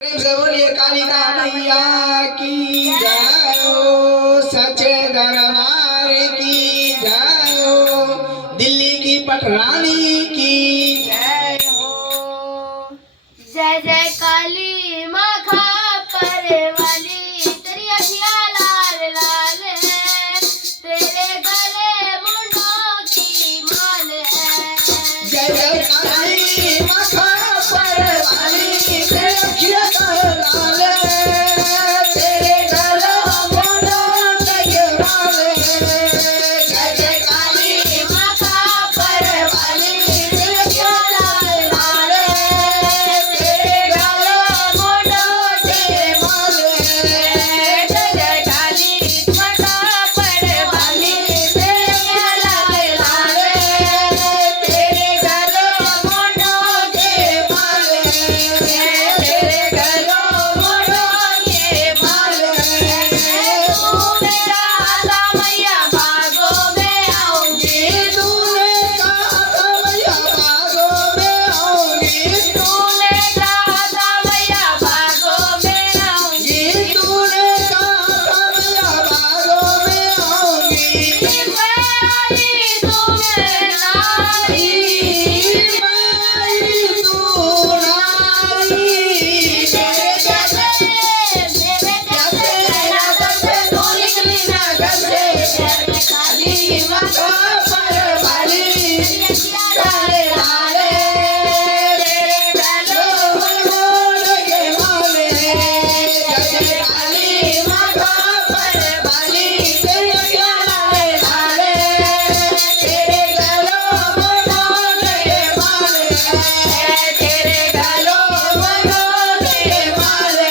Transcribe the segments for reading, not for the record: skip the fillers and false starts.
प्रेम से बोलिए कालिका मैया की जय हो, सच्चे दरबार की जय हो, दिल्ली की पटरानी की जय हो। जय जय काली माँ खापर वाली, तेरी अखियाँ लाल लाल है, तेरे गले मुंडों की माल है। जय जय काली माँ खापर वाली, तेरी अखियाँ लाल है, तेरे गले मुंडों की माल है। जय जय काली माँ खापर वाली, तेरी अखियाँ लाल लाल है, तेरे गले मुंडों की माल है। जय जय काली माँ खापर वाली, तेरी अखियाँ लाल लाल है, तेरे गले मुंडों की माल है, तेरे गले मुंडों की माल है। तूने कहा मैया भागो में आऊंगी, तूने कहा मैया भागो में आऊंगी, तूने कहा मैया भागो में आऊंगी, तूने कहा मैया भागो में आऊंगी। मैं आई तू मैं आई, मैं आई तू नाई, तेरे जैसे नैना से तू निकली ना घर से। जय काली माँ खापर वाली, लाले लाले तेरे गलों में मोड़ के माले। जय काली माँ खापर वाली, तेरी अखियाँ लाले लाले, तेरे गलों में मोड़ के माले, तेरे गलों में मोड़ के माले।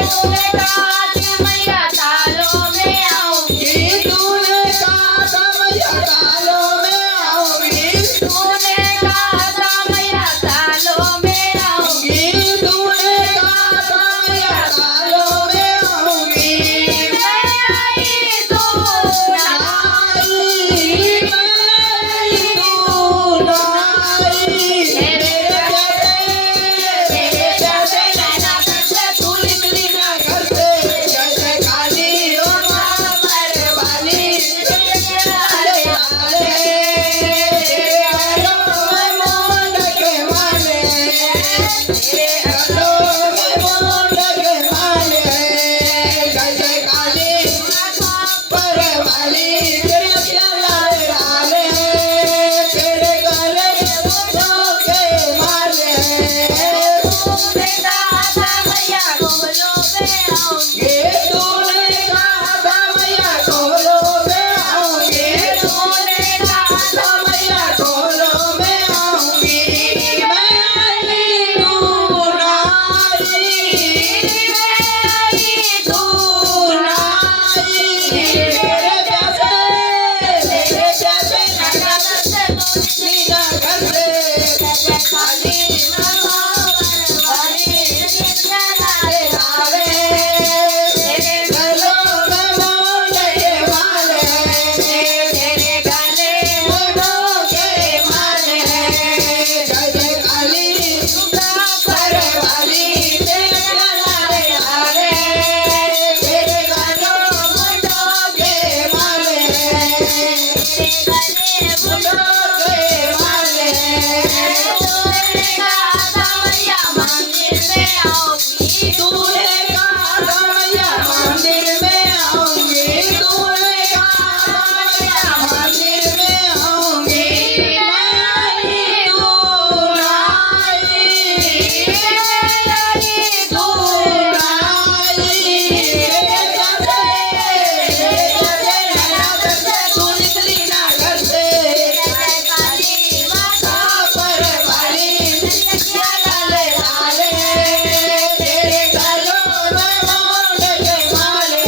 तूने कहा कि मैया तालों में आऊंगी, तूने कहा मैया तालों में आऊंगी, तूने कहा मैया तालों में आऊंगी, तूने कहा मैया तालों में आऊंगी। मैं आई तू नाई, मैं आई तू नाई, तेरे जैसे नैना से तू निकली ना घर से। जय जय काली माँ खापर वाली, लाले लाले तेरे गलों में मोड़ के माले, तेरे गलों में मोड़ के माले। जय जय काली माँ खापर वाली, तेरी अखियाँ लाल लाल है, तेरे गले मुंडों के माले। तूने कहा मैया गोलों में आऊंगी, तूने कहा मैया गोलों में आऊंगी, तूने कहा मैया गोलों में आऊंगी। मैं आई तू नाई, मैं आई तू नाई, तेरे जैसे नैना से तू निकली ना घर से। जय काली माँ खापर वाली, लाले लाले तेरे गलों में मोड़ के माले, तेरे गले मुंडों के माले। जय जय काली खापर वाली, तेरे लाले लाले तेरे गलों मुंडों के माले, तेरे गले मुंडों के माले। तूने कहा मैया मंदिर में आऊंगी, तूने कहा मैया मंदिर में आऊंगी, तूने कहा मैया मंदिर में आऊंगी। मैं आई तू नाई, मैं आई तू नाई, तेरे जैसे नैना से तू निकली ना घर से। जय काली माँ खापर वाली, लाले लाले तेरे गलों में मोड़ के माले,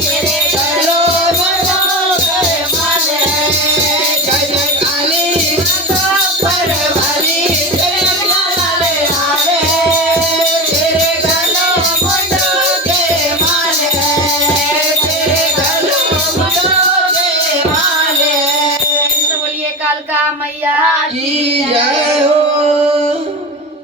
तेरे गलों में मोड़ के माले। जय जय काली माँ खापर वाली, तेरे अखियाँ लाले लाले, तेरे गलों मुंडों के माले, तेरे गलों मुंडों के माले। बोलिए कालका मैया की जय हो।